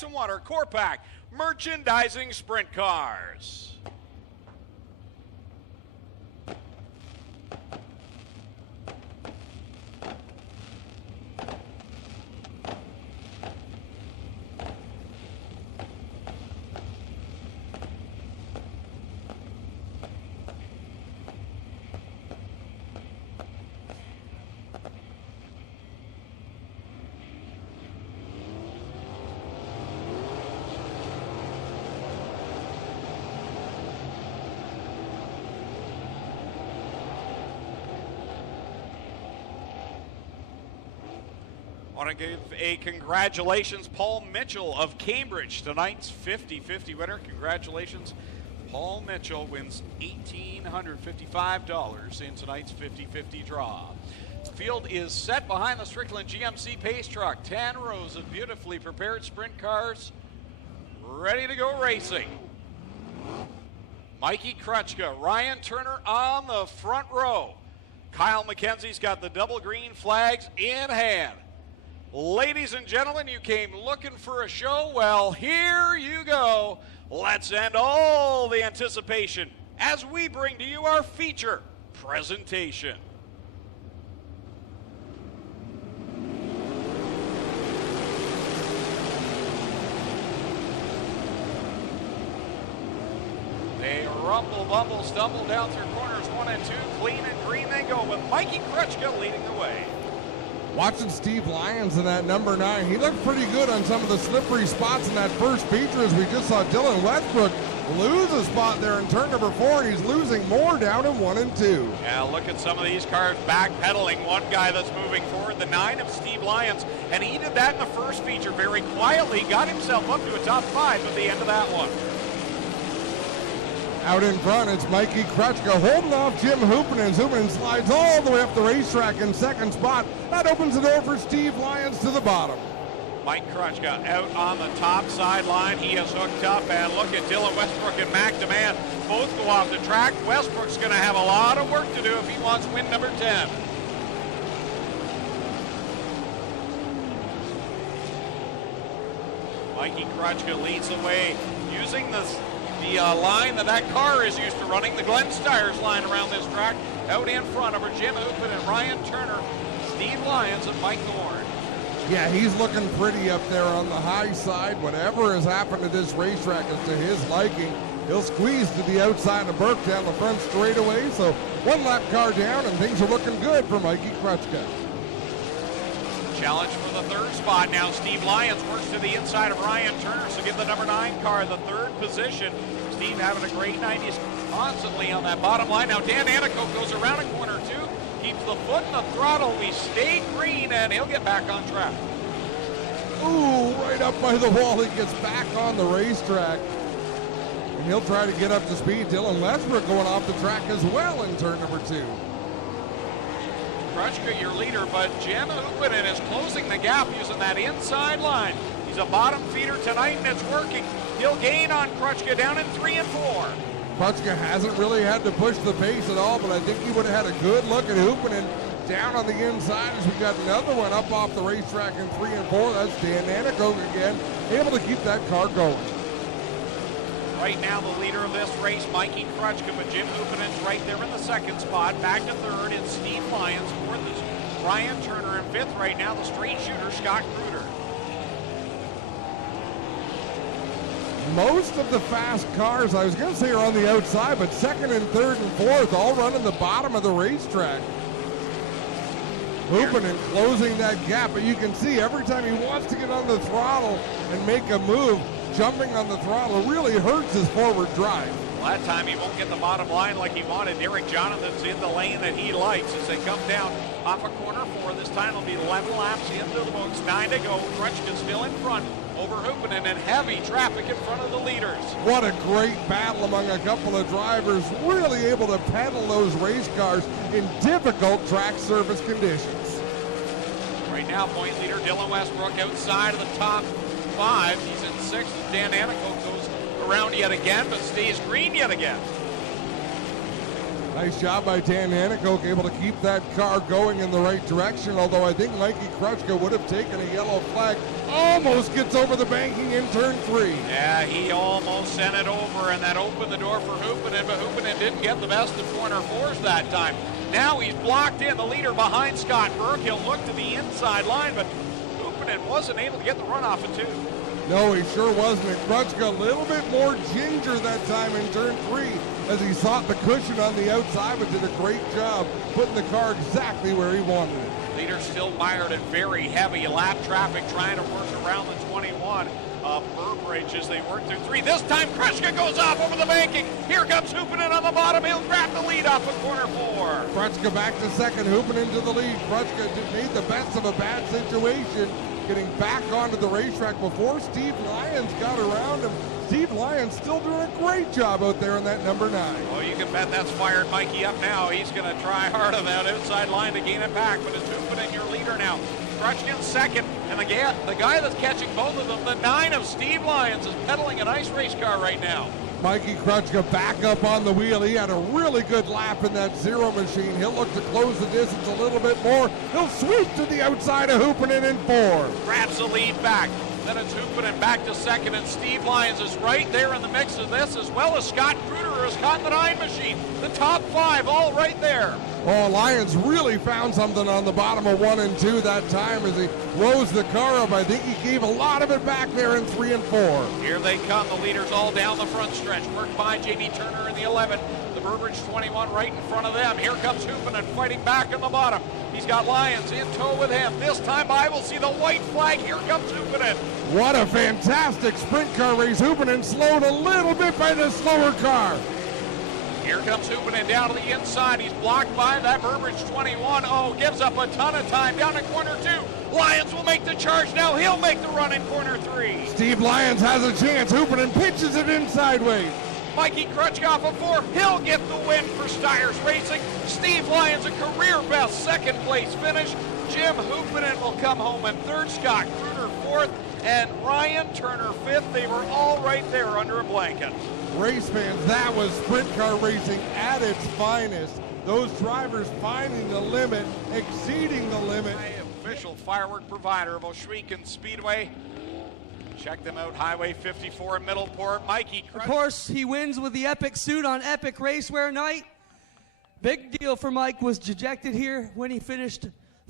Ice and Water Core Pack, merchandising Sprint Cars. I want to give a congratulations, Paul Mitchell of Cambridge, tonight's 50-50 winner. Congratulations, Paul Mitchell wins $1,855 in tonight's 50-50 draw. The field is set behind the Strickland GMC Pace Truck. 10 rows of beautifully prepared sprint cars ready to go racing. Mikey Krutchka, Ryan Turner on the front row. Kyle McKenzie's got the double green flags in hand. Ladies and gentlemen, you came looking for a show? Well, here you go. Let's end all the anticipation as we bring to you our feature presentation. They rumble, bumble, stumble down through corners 1 and 2. Clean and green they go with Mikey Krutchka leading the way. Watching Steve Lyons in that number 9, he looked pretty good on some of the slippery spots in that first feature, as we just saw Dylan Westbrook lose a spot there in turn number 4, and he's losing more down in 1 and 2. Yeah, look at some of these cars backpedaling. One guy that's moving forward, the 9 of Steve Lyons, and he did that in the first feature very quietly, got himself up to a top 5 at the end of that one. Out in front, it's Mikey Krutchka holding off Jim Hoopinen. Hoopinen slides all the way up the racetrack in second spot. That opens the door for Steve Lyons to the bottom. Mike Krutchka out on the top sideline. He is hooked up, and look at Dylan Westbrook and Mac Demand. Both go off the track. Westbrook's going to have a lot of work to do if he wants win number 10. Mikey Krutchka leads the way using the line that car is used to running, the dmstyres line around this track. Out in front over Jim Hoopin and Ryan Turner, Steve Lyons and Mike Thorne. Yeah, he's looking pretty up there on the high side. Whatever has happened to this racetrack is to his liking. He'll squeeze to the outside of Burke down the front straightaway. So one lap car down, and things are looking good for Mikey Krutchka. Challenge for the third spot now. Steve Lyons works to the inside of Ryan Turner, so give the number 9 car the third position. Steve having a great night. He's constantly on that bottom line. Now Dan Anico goes around a corner 2, keeps the foot in the throttle. We stay green, and he'll get back on track. Ooh, right up by the wall. He gets back on the racetrack, and he'll try to get up to speed. Dylan Westbrook going off the track as well in turn number 2. Krutchka, your leader, but Jim Hoopinen is closing the gap using that inside line. He's a bottom feeder tonight, and it's working. He'll gain on Krutchka down in 3 and 4. Krutchka hasn't really had to push the pace at all, but I think he would have had a good look at Hoopinen down on the inside as we got another one up off the racetrack in 3 and 4. That's Dan Anico again, able to keep that car going. Right now, the leader of this race, Mikey Krutchka, but Jim Hoopinen's right there in the second spot. Back to third, it's Steve Lyons. Fourth is Ryan Turner, and fifth right now, the straight shooter, Scott Kruder. Most of the fast cars, I was going to say, are on the outside, but second and third and fourth all running the bottom of the racetrack. Hoopinen closing that gap, but you can see every time he wants to get on the throttle and make a move, jumping on the throttle really hurts his forward drive. Well, that time he won't get the bottom line like he wanted. Derek Jonathan's in the lane that he likes as they come down off of corner 4. This time it'll be 11 laps into the books, 9 to go. Krutchka still in front over Hoopinen, and heavy traffic in front of the leaders. What a great battle among a couple of drivers, really able to pedal those race cars in difficult track surface conditions. Right now, point leader Dylan Westbrook outside of the top 5. He's in 6th. Dan Anico goes around yet again, but stays green yet again. Nice job by Dan Hancock, able to keep that car going in the right direction, although I think Mikey Krutchka would have taken a yellow flag. Almost gets over the banking in turn 3. Yeah, he almost sent it over, and that opened the door for Hoopanen, but Hoopanen didn't get the best of corner 4s that time. Now he's blocked in, the leader behind Scott Burke. He'll look to the inside line, but Hoopanen wasn't able to get the run off of 2. No, he sure wasn't. And Krutchka a little bit more ginger that time in turn 3 as he sought the cushion on the outside, but did a great job putting the car exactly where he wanted it. Leader still mired in very heavy lap traffic, trying to work around the 21 of Burbridge as they work through 3. This time Krutchka goes off over the banking. Here comes Hoopanen on the bottom. He'll grab the lead off of corner 4. Krutchka back to second, Hoopanen to the lead. Krutchka made the best of a bad situation, getting back onto the racetrack before Steve Lyons got around him. Steve Lyons still doing a great job out there in that number 9. Well, you can bet that's fired Mikey up now. He's going to try hard on that outside line to gain it back, but it's Hoopanen your leader now. Krutchka second, and the guy that's catching both of them, the 9 of Steve Lyons, is pedaling a nice race car right now. Mikey Krutchka back up on the wheel. He had a really good lap in that 0 machine. He'll look to close the distance a little bit more. He'll sweep to the outside of Hoopanen in 4. Grabs the lead back. Then it's Hoopanen back to second, and Steve Lyons is right there in the mix of this, as well as Scott Kruder, who's caught in the 9 machine. The top 5 all right there. Oh, Lyons really found something on the bottom of 1 and 2 that time as he rose the car up. I think he gave a lot of it back there in 3 and 4. Here they come, the leaders all down the front stretch, worked by J.D. Turner in the 11. The Burbridge 21 right in front of them. Here comes Hoopanen fighting back on the bottom. He's got Lyons in tow with him. This time I will see the white flag. Here comes Hoopanen. What a fantastic sprint car race. Hoopanen slowed a little bit by the slower car. Here comes Hoopanen down to the inside. He's blocked by that Burbridge 21. Oh, gives up a ton of time down in corner 2. Lyons will make the charge now. He'll make the run in corner 3. Steve Lyons has a chance. Hoopanen pitches it in sideways. Mikey Krutchka off of 4. He'll get the win for Styres Racing. Steve Lyons a career best second place finish. Jim Hoopanen will come home in 3rd. Scott Kruder 4th. And Ryan Turner 5th. They were all right there under a blanket. Race fans, that was sprint car racing at its finest. Those drivers finding the limit, exceeding the limit. Official firework provider of Oshwegan Speedway. Check them out, Highway 54 in Middleport. Mikey Krutchka. Of course, he wins with the epic suit on Epic Racewear night. Big deal for Mike, was dejected here when he finished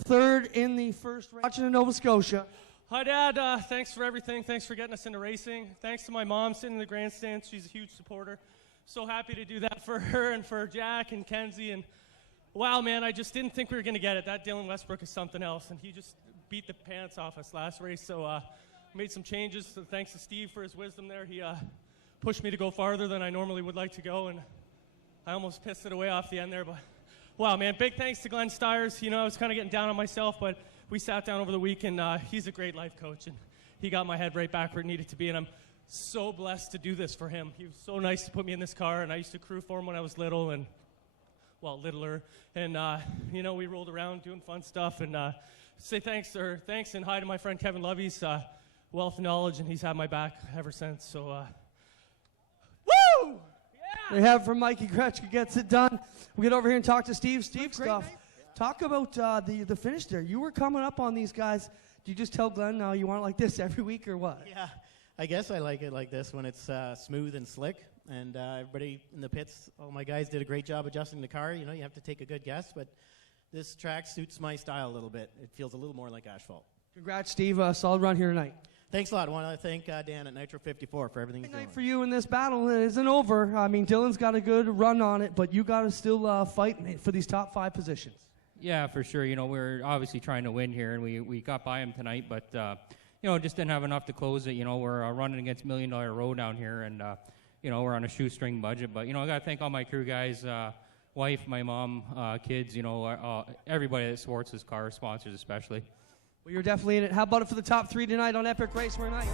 3rd in the first race. Watching in Nova Scotia. Hi, Dad. Thanks for everything. Thanks for getting us into racing. Thanks to my mom sitting in the grandstand. She's a huge supporter. So happy to do that for her and for Jack and Kenzie. And wow, man, I just didn't think we were going to get it. That Dylan Westbrook is something else, and he just beat the pants off us last race. So made some changes. So thanks to Steve for his wisdom there. He pushed me to go farther than I normally would like to go, and I almost pissed it away off the end there. But wow, man, big thanks to Glenn Styres. You know, I was kind of getting down on myself, but we sat down over the week, and he's a great life coach, and he got my head right back where it needed to be, and I'm so blessed to do this for him. He was so nice to put me in this car, and I used to crew for him when I was little, and, well, littler, and, you know, we rolled around doing fun stuff, and say thanks and hi to my friend Kevin Love. He's wealth of knowledge, and he's had my back ever since, so, woo! Yeah! We have from Mikey Krutchka gets it done. We'll get over here and talk to Steve. Steve stuff. Talk about the finish there. You were coming up on these guys. Do you just tell Glenn now you want it like this every week or what? Yeah, I guess I like it like this when it's smooth and slick. And everybody in the pits, all my guys did a great job adjusting the car. You know, you have to take a good guess, but this track suits my style a little bit. It feels a little more like asphalt. Congrats, Steve. Solid run here tonight. Thanks a lot. I want to thank Dan at Nitro 54 for everything he's doing. Night for you in this battle. It isn't over. I mean, Dylan's got a good run on it, but you got to still fight for these top 5 positions. Yeah, for sure. You know, we're obviously trying to win here, and we got by him tonight, but, you know, just didn't have enough to close it. You know, we're running against $1 Million Row down here, and, you know, we're on a shoestring budget. But, you know, I got to thank all my crew guys, wife, my mom, kids, you know, everybody that supports this car, sponsors especially. Well, you're definitely in it. How about it for the top 3 tonight on Epic Racewear Night?